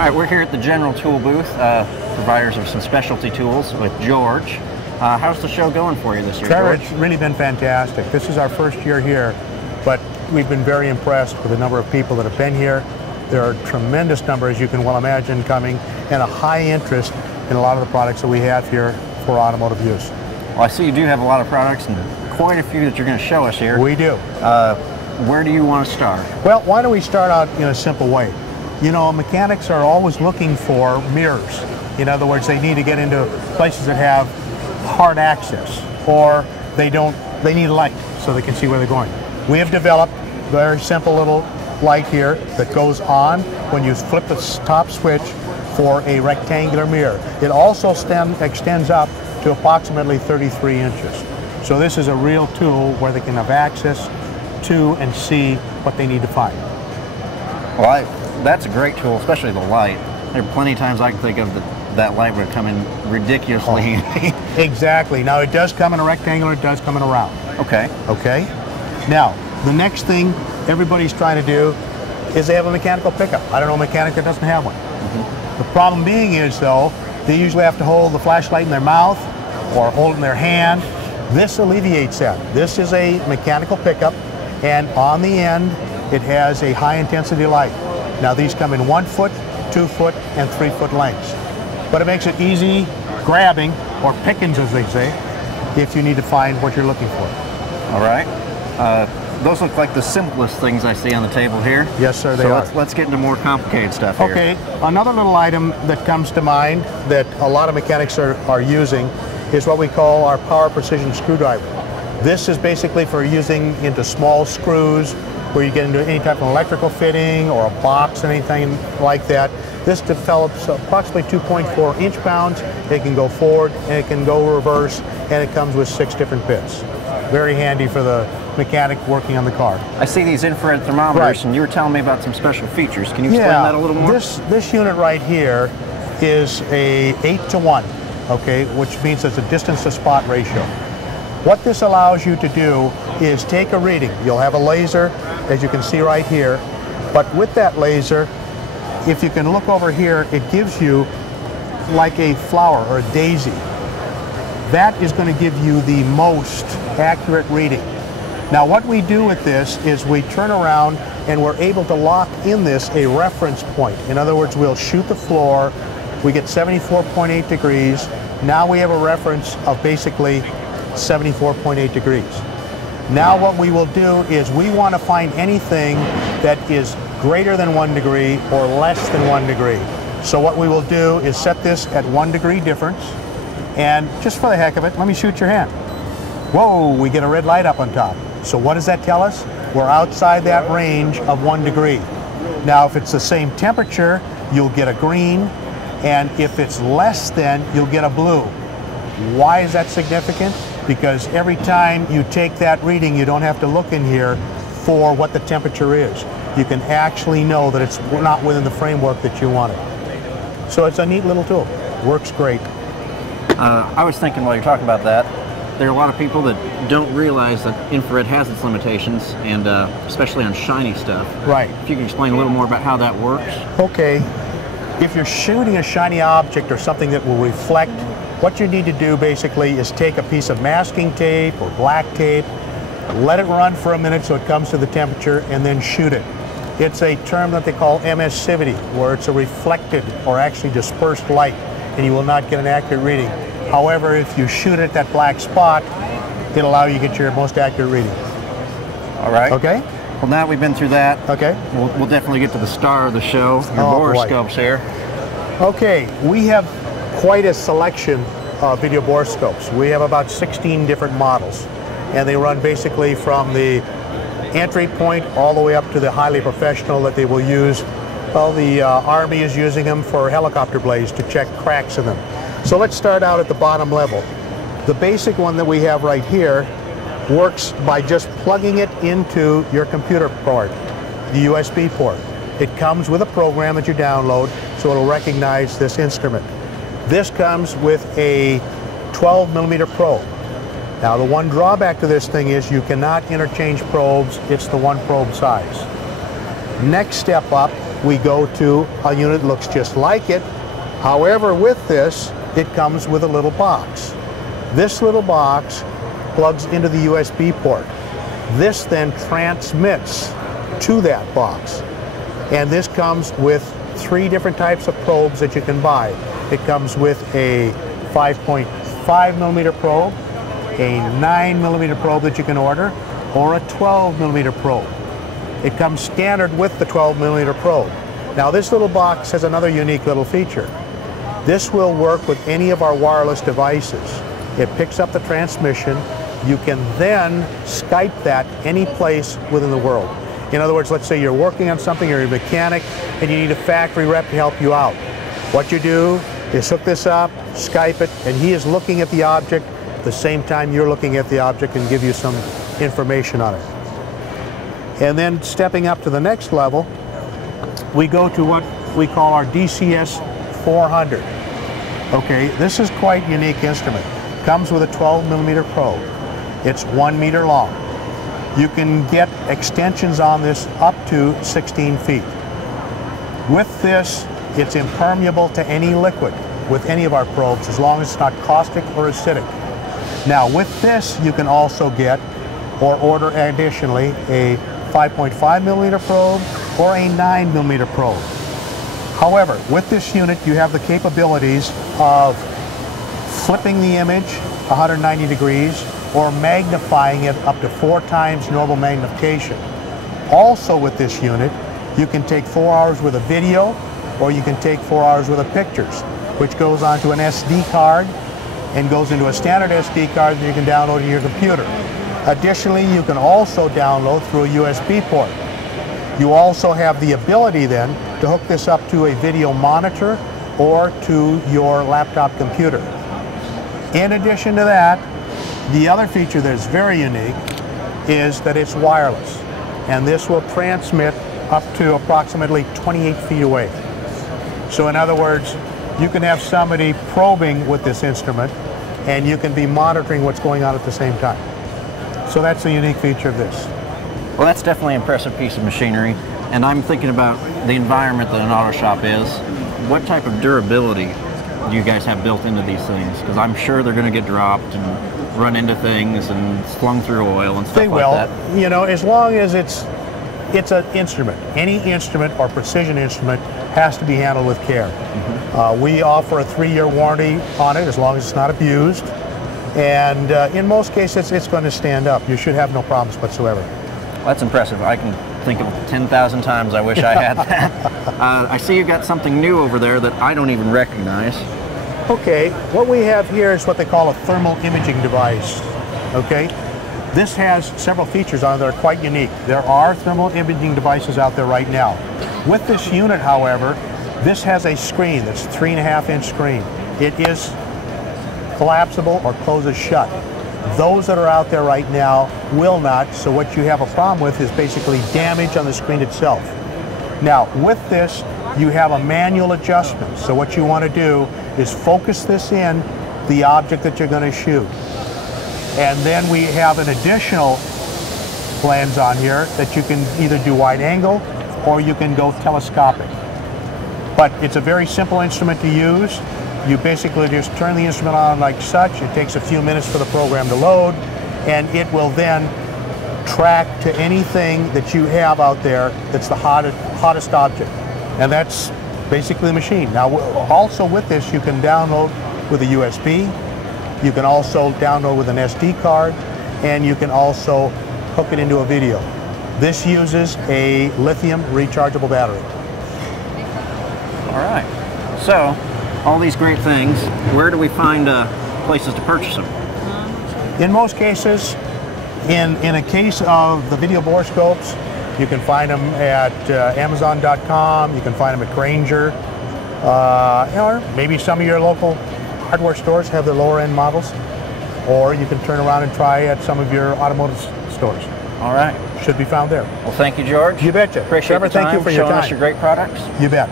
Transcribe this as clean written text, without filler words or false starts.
right, we're here at the General Tool booth, providers of some specialty tools with George. How's the show going for you this year, Trevor, George? it's really been fantastic. This is our first year here, but we've been very impressed with the number of people that have been here. There are a tremendous number, as you can well imagine, coming, and a high interest in a lot of the products that we have here for automotive use. Well, I see you do have a lot of products and quite a few that you're going to show us here. We do. Where do you want to start? Well, why don't we start out in a simple way? You know, mechanics are always looking for mirrors. In other words, they need to get into places that have hard access, or they need light so they can see where they're going. We have developed a very simple little light here that goes on when you flip the top switch for a rectangular mirror. It also extends up to approximately 33 inches. So this is a real tool where they can have access to and see what they need to find. Well, that's a great tool, especially the light. There are plenty of times I can think of that light would come in ridiculously handy. Exactly. Now it does come in a rectangular, it does come in a round. Okay. Okay. Now, the next thing everybody's trying to do is they have a mechanical pickup. I don't know a mechanic that doesn't have one. The problem being is, though, they usually have to hold the flashlight in their mouth or hold it in their hand. This alleviates that. This is a mechanical pickup, and on the end, it has a high intensity light. Now these come in 1 foot, 2 foot, and 3 foot lengths. But it makes it easy grabbing, or pickings as they say, if you need to find what you're looking for. All right. Those look like the simplest things I see on the table here. Yes, sir, they are. Let's get into more complicated stuff here. Okay, another little item that comes to mind that a lot of mechanics are using is what we call our power precision screwdriver. This is basically for using into small screws where you get into any type of electrical fitting or a box, anything like that. This develops approximately 2.4 inch-pounds. It can go forward, and it can go reverse, and it comes with 6 different bits. Very handy for the mechanic working on the car. I see these infrared thermometers, Right. and you were telling me about some special features. Can you explain that a little more? This unit right here is a 8-to-1, okay, which means it's a distance to spot ratio. What this allows you to do is take a reading. You'll have a laser, as you can see right here, but with that laser, if you can look over here, it gives you like a flower or a daisy. That is going to give you the most accurate reading. Now what we do with this is we turn around and we're able to lock in this a reference point. In other words, we'll shoot the floor, we get 74.8 degrees. Now we have a reference of basically 74.8 degrees. Now what we will do is we want to find anything that is greater than 1 degree or less than 1 degree. So what we will do is set this at 1 degree difference, and just for the heck of it, let me shoot your hand. Whoa, we get a red light up on top. So what does that tell us? We're outside that range of 1 degree. Now if it's the same temperature, you'll get a green, and if it's less than, you'll get a blue. Why is that significant? Because every time you take that reading, you don't have to look in here for what the temperature is. You can actually know that it's not within the framework that you want it. So it's a neat little tool. Works great. I was thinking while you're talking about that, there are a lot of people that don't realize that infrared has its limitations, and especially on shiny stuff. Right. If you can explain a little more about how that works. Okay. If you're shooting a shiny object or something that will reflect, what you need to do basically is take a piece of masking tape or black tape, let it run for a minute so it comes to the temperature, and then shoot it. It's a term that they call emissivity, where it's a reflected or actually dispersed light, and you will not get an accurate reading. However, if you shoot at that black spot, it'll allow you to get your most accurate reading. All right. Okay? Well, now we've been through that. Okay. We'll definitely get to the star of the show, your Borescopes here. Okay, we have quite a selection of video borescopes. We have about 16 different models, and they run basically from the entry point all the way up to the highly professional that they will use. Well, the Army is using them for helicopter blades to check cracks in them. So let's start out at the bottom level. The basic one that we have right here works by just plugging it into your computer port, the USB port. It comes with a program that you download, so it'll recognize this instrument. This comes with a 12mm probe. Now the one drawback to this thing is you cannot interchange probes. It's the one probe size. Next step up we go to a unit that looks just like it. However, with this, it comes with a little box. This little box plugs into the USB port. This then transmits to that box. And this comes with 3 different types of probes that you can buy. It comes with a 5.5 millimeter probe, a 9 millimeter probe that you can order, or a 12 millimeter probe. It comes standard with the 12 millimeter probe. Now this little box has another unique little feature. This will work with any of our wireless devices. It picks up the transmission. You can then Skype that any place within the world. In other words, let's say you're working on something, you're a mechanic, and you need a factory rep to help you out. What you do is hook this up, Skype it, and he is looking at the object at the same time you're looking at the object and give you some information on it. And then stepping up to the next level, we go to what we call our DCS 400. Okay, this is quite a unique instrument. Comes with a 12 millimeter probe. It's 1 meter long. You can get extensions on this up to 16 feet. With this, it's impermeable to any liquid with any of our probes as long as it's not caustic or acidic. Now with this, you can also get or order additionally a 5.5 millimeter probe or a 9 millimeter probe. However, with this unit, you have the capabilities of flipping the image 190 degrees or magnifying it up to 4 times normal magnification. Also with this unit, you can take 4 hours worth of video, or you can take 4 hours worth of pictures, which goes onto an SD card and goes into a standard SD card that you can download to your computer. Additionally, you can also download through a USB port. You also have the ability then to hook this up to a video monitor or to your laptop computer. In addition to that, the other feature that is very unique is that it's wireless, and this will transmit up to approximately 28 feet away. So in other words, you can have somebody probing with this instrument and you can be monitoring what's going on at the same time. So that's a unique feature of this. Well, that's definitely an impressive piece of machinery, and I'm thinking about the environment that an auto shop is. What type of durability do you guys have built into these things? Because I'm sure they're going to get dropped and run into things and slung through oil and stuff like that. They will. You know, as long as it's an instrument. Any instrument or precision instrument has to be handled with care. We offer a 3-year warranty on it as long as it's not abused. And in most cases, it's going to stand up. You should have no problems whatsoever. That's impressive. I can think of 10,000 times I wish I had that. I see you got something new over there that I don't even recognize. Okay, what we have here is what they call a thermal imaging device. Okay, this has several features on it that are quite unique. There are thermal imaging devices out there right now. With this unit, however, this has a screen that's 3.5-inch screen. It is collapsible or closes shut. Those that are out there right now will not, so what you have a problem with is basically damage on the screen itself. Now, with this, you have a manual adjustment. So what you want to do is focus this in the object that you're going to shoot. And then we have an additional lens on here that you can either do wide angle or you can go telescopic. But it's a very simple instrument to use. You basically just turn the instrument on like such. It takes a few minutes for the program to load, and it will then track to anything that you have out there that's the hottest object. And that's basically the machine. Now, also with this, you can download with a USB. You can also download with an SD card, and you can also hook it into a video. This uses a lithium rechargeable battery. All right. So, all these great things, where do we find places to purchase them? In most cases, in a case of the video borescopes, you can find them at Amazon.com, you can find them at Grainger, or maybe some of your local hardware stores have their lower end models, or you can turn around and try at some of your automotive stores. All right. Should be found there. Well, thank you, George. You betcha. Appreciate Trevor, the time, thank you for your showing time. us your great products. You bet.